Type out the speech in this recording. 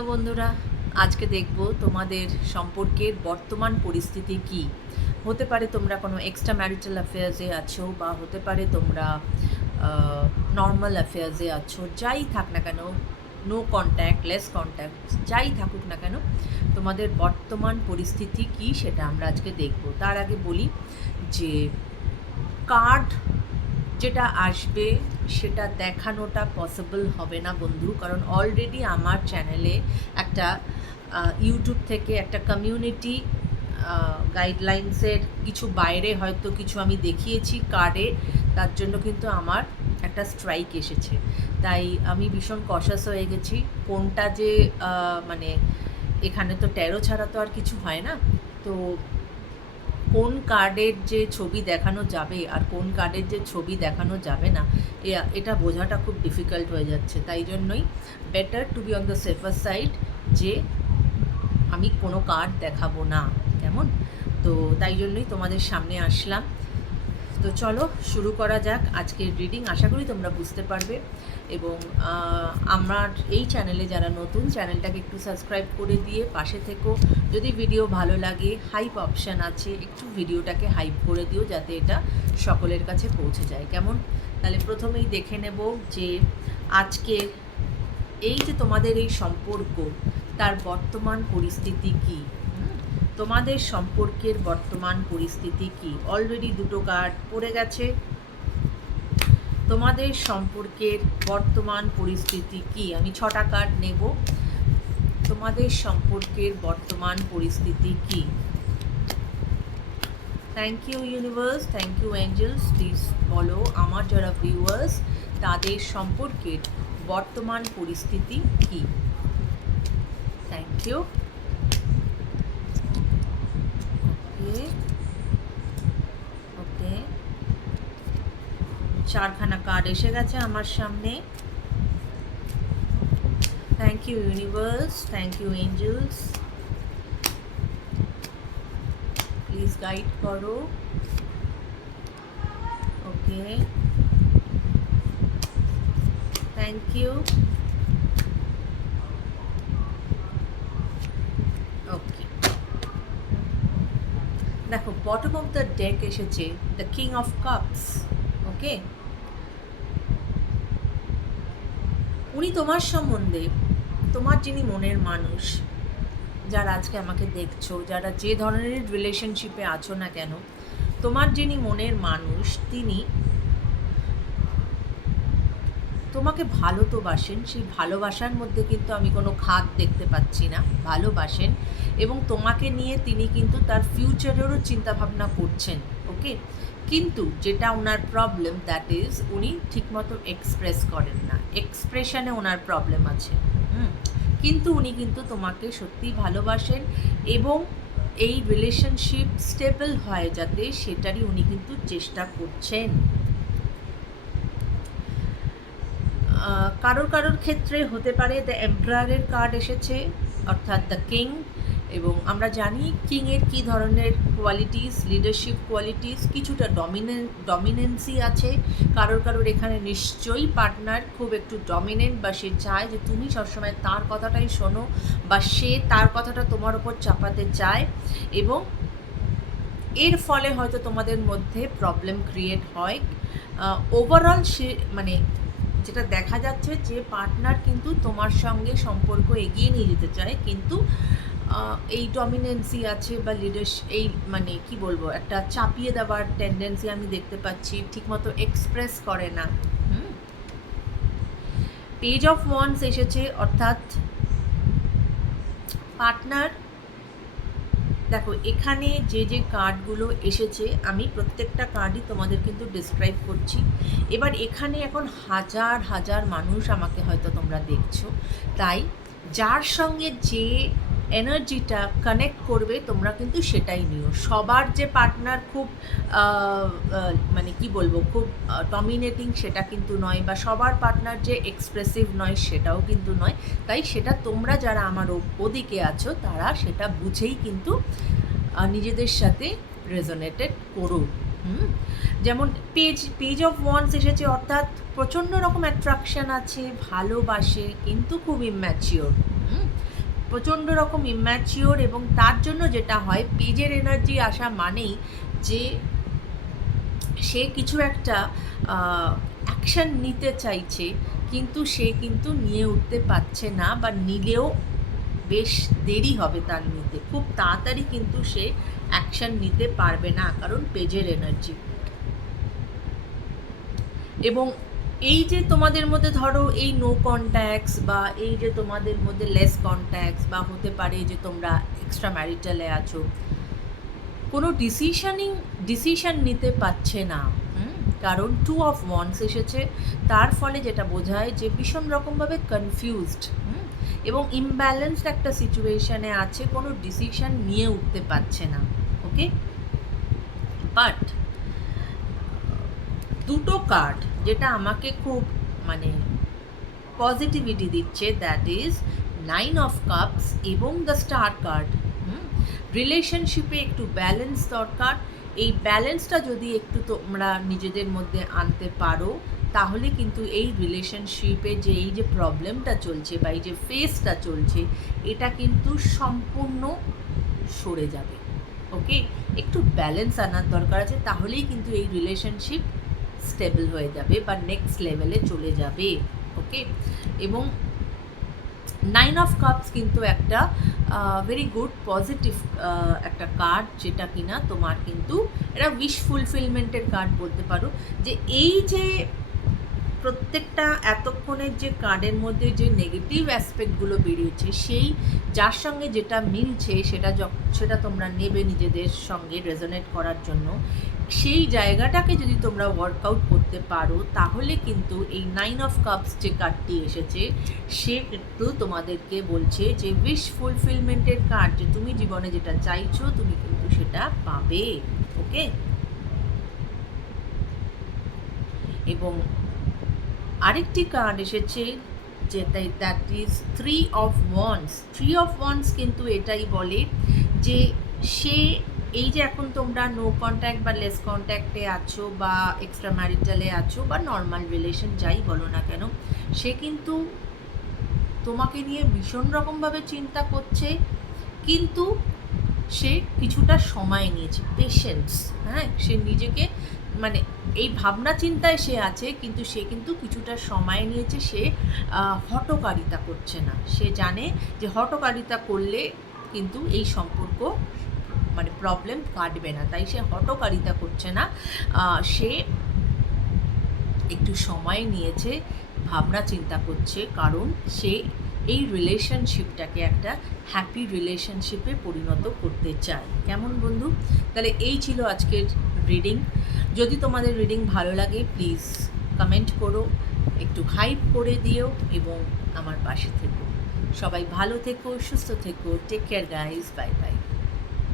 তো বন্ধুরা, আজকে দেখব তোমাদের সম্পর্কের বর্তমান পরিস্থিতি কি হতে পারে। তোমরা কোনো এক্সট্রা ম্যারিটাল অ্যাফেয়ার্সে আছো, বা হতে পারে তোমরা নর্মাল অ্যাফেয়ার্সে আছো। যাই থাক না কেন, নো কন্ট্যাক্ট, লেস কন্ট্যাক্ট, যাই থাকুক না কেন, তোমাদের বর্তমান পরিস্থিতি কি সেটা আমরা আজকে দেখব। তার আগে বলি যে কার্ড যেটা আসবে সেটা দেখানোটা পসিবল হবে না বন্ধু, কারণ অলরেডি আমার চ্যানেলে একটা ইউটিউব থেকে একটা কমিউনিটি গাইডলাইন্সের কিছু বাইরে হয়তো কিছু আমি দেখিয়েছি কার্ডে, তার জন্য কিন্তু আমার একটা স্ট্রাইক এসেছে। তাই আমি ভীষণ কশাস হয়ে গেছি কোনটা যে মানে এখানে তো ট্যারো ছাড়া তো আর কিছু হয় না। তো কোন কার্ডের যে ছবি দেখানো যাবে আর কোন কার্ডের যে ছবি দেখানো যাবে না, এটা বোঝাটা খুব ডিফিকাল্ট হয়ে যাচ্ছে। তাই জন্যই better to be on the safer side যে আমি কোনো কার্ড দেখাবো না, কেমন? তো তাই জন্যই তোমাদের সামনে আসলাম। তো চলো শুরু করা যাক আজকের রিডিং। আশা করি তোমরা বুঝতে পারবে। এবং আমার এই চ্যানেলে যারা নতুন, চ্যানেলটাকে একটু সাবস্ক্রাইব করে দিয়ে পাশে থেকো। যদি ভিডিও ভালো লাগে, হাইপ অপশান আছে, একটু ভিডিওটাকে হাইপ করে দিও যাতে এটা সকলের কাছে পৌঁছে যায়, কেমন? তাহলে প্রথমেই দেখে নেব যে আজকের এই যে তোমাদের এই সম্পর্ক, তার বর্তমান পরিস্থিতি কী। তোমাদের সম্পর্কের বর্তমান পরিস্থিতি কি? অলরেডি দুটো কার্ড পড়ে গেছে। তোমাদের সম্পর্কের বর্তমান পরিস্থিতি কি? আমি 6টা কার্ড নেব। তোমাদের সম্পর্কের বর্তমান পরিস্থিতি কি? Thank you universe, thank you angels. Please বলো আমার যারা ভিউয়ার্স, তাদের সম্পর্কের বর্তমান পরিস্থিতি কি? Thank you. ওকে ওকে, 4খানা কার্ড এসে গেছে আমার সামনে। Thank you universe, thank you angels. Please guide করো। Okay, thank you. ওকে, দেখো বটম অফ দ্য ডেক এসেছে the king of cups. Okay, উনি তোমার সম্বন্ধে, তোমার যিনি মনের মানুষ, যারা আজকে আমাকে দেখছো, যারা যে ধরনের রিলেশনশিপে আছো না কেন, তোমার যিনি মনের মানুষ তিনি তোমাকে ভালো তো বাসেন। সেই ভালোবাসার মধ্যে কিন্তু আমি কোনো খাত দেখতে পাচ্ছি না। ভালোবাসেন এবং তোমাকে নিয়ে তিনি কিন্তু তার ফিউচারেরও চিন্তাভাবনা করছেন। ওকে, কিন্তু যেটা ওনার প্রবলেম, দ্যাট ইজ উনি ঠিকমতো এক্সপ্রেস করেন না। এক্সপ্রেশনে ওনার প্রবলেম আছে। কিন্তু উনি কিন্তু তোমাকে সত্যিই ভালোবাসেন এবং এই রিলেশনশিপ স্টেবল হয় যাতে, সেটারই উনি কিন্তু চেষ্টা করছেন। কারোর কারোর ক্ষেত্রে হতে পারে দ্য এম্পায়ারের কার্ড এসেছে, অর্থাৎ দ্য কিং। এবং আমরা জানি কিংয়ের কী ধরনের কোয়ালিটিস, লিডারশিপ কোয়ালিটিস, কিছুটা ডমিনেন্সি আছে। কারোর কারোর এখানে নিশ্চয়ই পার্টনার খুব একটু ডমিনেন্ট, বা সে চায় যে তুমি সবসময় তার কথাটাই শোনো, বা সে তার কথাটা তোমার ওপর চাপাতে চায়। এবং এর ফলে হয়তো তোমাদের মধ্যে প্রবলেম ক্রিয়েট হয়। ওভারঅল সে মানে যেটা দেখা যাচ্ছে যে পার্টনার কিন্তু তোমার সঙ্গে সম্পর্ক এগিয়ে নিয়ে যেতে চায়, কিন্তু এই ডমিনেন্সি আছে বা এই মানে কি বলবো, একটা চাপিয়ে দেওয়ার টেন্ডেন্সি আমি দেখতে পাচ্ছি। ঠিকমতো এক্সপ্রেস করে না। পেজ অফ ওয়ান্স এসেছে, অর্থাৎ পার্টনার, দেখো এখানে যে যে কার্ডগুলো এসেছে আমি প্রত্যেকটা কার্ডই তোমাদের কিন্তু ডিসক্রাইব করছি। এবার এখানে এখন হাজার হাজার মানুষ আমাকে হয়তো তোমরা দেখছো, তাই যার সঙ্গে যে এনার্জিটা কানেক্ট করবে তোমরা কিন্তু সেটাই নিও। সবার যে পার্টনার খুব মানে কি বলবো, খুব ডমিনেটিং সেটা কিন্তু নয়, বা সবার পার্টনার যে এক্সপ্রেসিভ নয় সেটাও কিন্তু নয়। তাই সেটা তোমরা যারা আমার ওদিকে আছো তারা সেটা বুঝেই কিন্তু নিজেদের সাথে রেজোনেটেড করো। যেমন পেজ অফ ওয়ান্স এসেছে, অর্থাৎ প্রচণ্ড রকম অ্যাট্রাকশান আছে, ভালোবাসে, কিন্তু খুব ইম্যাচিওর। প্রচণ্ড রকম ইম্যাচিওর, এবং তার জন্য যেটা হয়, পেজের এনার্জি আসা মানেই যে সে কিছু একটা অ্যাকশন নিতে চাইছে, কিন্তু সে কিন্তু নিয়ে উঠতে পারছে না, বা নিলেও বেশ দেরি হবে তার নিতে, খুব তাড়াতাড়ি কিন্তু সে অ্যাকশন নিতে পারবে না, কারণ পেজের এনার্জি। এবং এই যে তোমাদের মধ্যে ধরো এই নো কন্ট্যাক্টস, বা এই যে তোমাদের মধ্যে লেস কন্ট্যাক্টস, বা হতে পারে যে তোমরা এক্সট্রা ম্যারিটালে আছো, কোনো ডিসিশন নিতে পারছে না, কারণ 2 অফ ওয়ান্স এসেছে। তার ফলে যেটা বোঝায় যে ভীষণ রকমভাবে কনফিউজড এবং ইমব্যালেন্সড একটা সিচুয়েশনে আছে, কোনো ডিসিশন নিয়ে উঠতে পারছে না। ওকে, বাট দুটো কার্ড যেটা আমাকে খুব মানে পজিটিভিটি দিচ্ছে, দ্যাট ইজ 9 অফ কাপস এবং দ্য স্টার কার্ড। রিলেশনশিপে একটু ব্যালেন্স দরকার। এই ব্যালেন্সটা যদি একটু তোমরা নিজেদের মধ্যে আনতে পারো, তাহলে কিন্তু এই রিলেশনশিপে যে এই যে প্রবলেমটা চলছে, বা এই যে ফেসটা চলছে, এটা কিন্তু সম্পূর্ণ সরে যাবে। ওকে, একটু ব্যালেন্স আনার দরকার আছে, তাহলেই কিন্তু এই রিলেশনশিপ স্টেবল হয়ে যাবে, বা নেক্সট লেভেলে চলে যাবে। ওকে, এবং 9 অফ কাপস কিন্তু একটা ভেরি গুড পজিটিভ একটা কার্ড, যেটা কিনা তোমার কিন্তু এটা উইশ ফুলফিলমেন্টের কার্ড বলতে পারো। যে এই যে প্রত্যেকটা এতক্ষণের যে কার্ডের মধ্যে যে নেগেটিভ অ্যাসপেক্টগুলো বেরিয়েছে, সেই যার সঙ্গে যেটা মিলছে সেটা তোমরা নেবে নিজেদের সঙ্গে রেজোনেট করার জন্য। সেই জায়গাটাকে যদি তোমরা ওয়ার্কআউট করতে পারো, তাহলে কিন্তু এই 9 অফ কাপস যে কার্ডটি এসেছে, সে কিন্তু তোমাদেরকে বলছে যে উইশ ফুলফিলমেন্টের কার্ড, যে তুমি জীবনে যেটা চাইছো তুমি কিন্তু সেটা পাবে। ওকে, এবং আরেকটি কার্ড এসেছে যেটা, that is 3 of wands. 3 of wands কিন্তু এটাই বলে যে সে এই যে এখন তোমরা নো কন্ট্যাক্ট বা লেস কন্ট্যাক্টে আছো, বা এক্সট্রা ম্যারিটালে আছো, বা নর্মাল রিলেশন যাই বলো না কেন, সে কিন্তু তোমাকে নিয়ে ভীষণ রকমভাবে চিন্তা করছে, কিন্তু সে কিছুটা সময় নিয়েছে, পেশেন্স। হ্যাঁ, সে নিজেকে মানে এই ভাবনা চিন্তায় সে আছে, কিন্তু সে কিন্তু কিছুটা সময় নিয়েছে। সে হঠকারিতা করছে না, সে জানে যে হঠকারিতা করলে কিন্তু এই সম্পর্ক মানে প্রবলেম কাটবে না, তাই সে হঠকারিতা করছে না। সে একটু সময় নিয়েছে, ভাবনা চিন্তা করছে, কারণ সে এই রিলেশনশিপটাকে একটা হ্যাপি রিলেশনশিপে পরিণত করতে চায়। কেমন বন্ধু? তাহলে এই ছিল আজকের রিডিং। যদি তোমাদের রিডিং ভালো লাগে, প্লিজ কমেন্ট করো, একটু হাইপ করে দিও, এবং আমার পাশে থেকো। সবাই ভালো থেকো, সুস্থ থেকো। Take care guys, bye by.